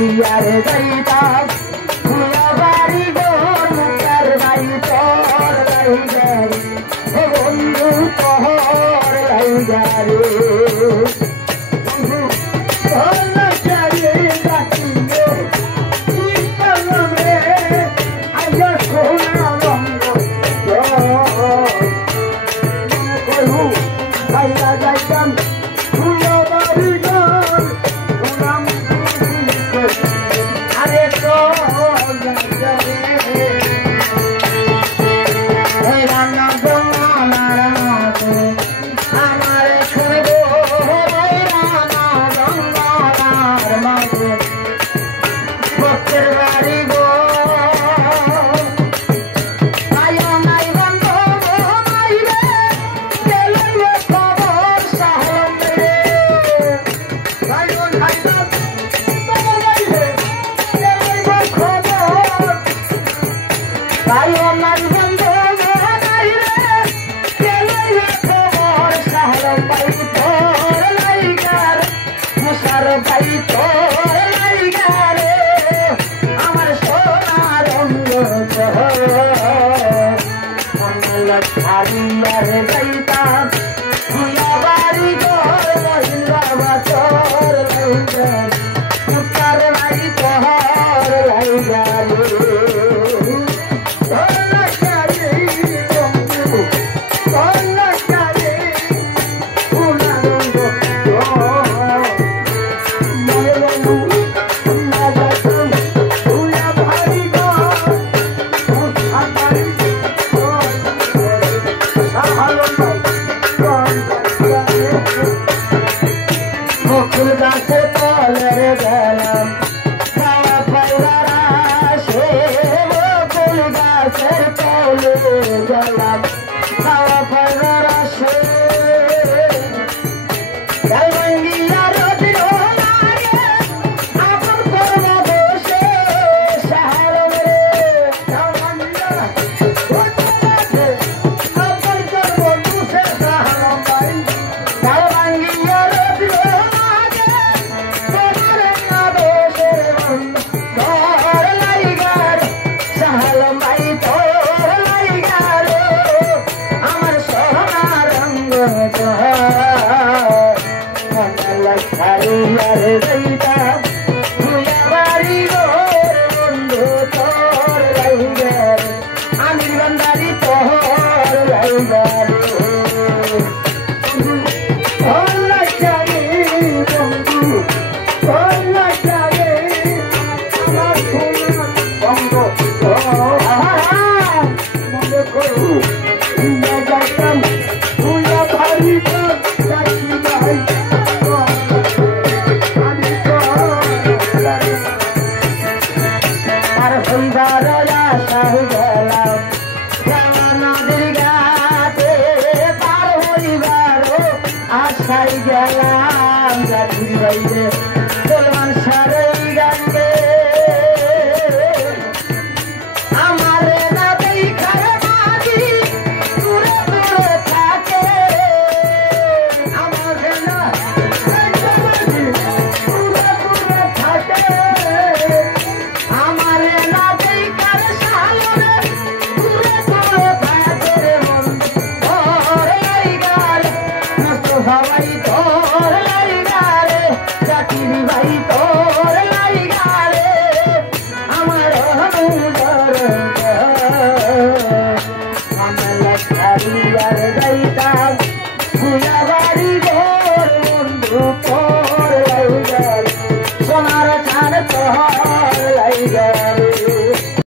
ছাড়িয়ার যাইতাম ভুয়া বাড়ি ঘর মুখার ভাই তোর লাইগারে ও বন্ধু তোর লাইগারে বন্ধু তোর লাইগারে ডাকিলে কি করবে আজ সোনা রঙ কইবু ভাইয়া যাইতাম ভুয়া বাড়ি ঘর গুলাম আরে তোর লাইগারে ওই রান্না জঙ্গলার মতো আমারে শুনবো ওই রান্না জঙ্গলার মতো ভক্তের বাড়ি গো আয়ো নাই বন্ধ নাই রে গেলে খবর সাহম রে আয়ো নাই বন্ধ নাই রে গেলে খবর আয়ো নাই বন্ধ নাই রে গেলে খবর সাহম ভাই তোর লাইগার মুসার ভাই তোর লাইগার আমার সোনার অঙ্গ ছাড়িয়ার যাইতাম ভুয়া বাড়ি ঘর মহিলা বাচর লাইগার মুখার ভাই তোর লাইগারে তোর লাইগারে বন্ধু তোর লাইগারে সোনার অঙ্গ মনে বন্ধু না যাইতাম ভুয়া বাড়ি ঘর মুখার ভাই তোর সাহালম ভাই তোর লাইগারে বকুল গাছের তলে গেলাম খাওয়া পাইবার আসে বকুল গাছের তলে গেলাম খাওয়া পাইবার আসে ভাঙ্গিয়া রোদির লাগে আপন করব বসে সাহালম রে ভাঙ্গিয়া রোদির লাগে আপন করব বসে সাহালম ভাই ভাঙ্গিয়া রোদির লাগে তোমার না দোষের তোর লাইগার সাহালম ভাই তোর লাইগার আমার সোনার রঙ ছাড়িয়ার যাইতাম ভুয়া বাড়ি ঘর বন্ধু তোর লাইগার আমির বান্দারি তোর লাইগার তোর লাইগারে বন্ধু তোর লাইগারে আমার সোনার বন্ধ মনে করু না যাইতাম ভুয়া বাড়ি ঘর যাচ্ছি ভাই আমি আর সন্ধ্যার আশায় গেলাম শ্যামা নদীর ঘাটে পার হইবারও আশায় গেলাম যাত্রী বাইরে চলমান সারই গাঙ্গে আমারে না দেখার মাঝি দূরে দূরে থাকে আমারে না দেখার মাঝি দূরে দূরে থাকে আমারে না দেখার সালরে দূরে দূরে থাকে রে মন তোর লাইগার নষ্ট ভাই তোর লাইগারে চাকরি ভাই তোর লাইগারে আমার অনুজর আমরা ছাড়িয়ার যাইতাম ভুয়া বাড়ি ঘর বন্ধু তোর লাইগার সোনার ছাড় তোর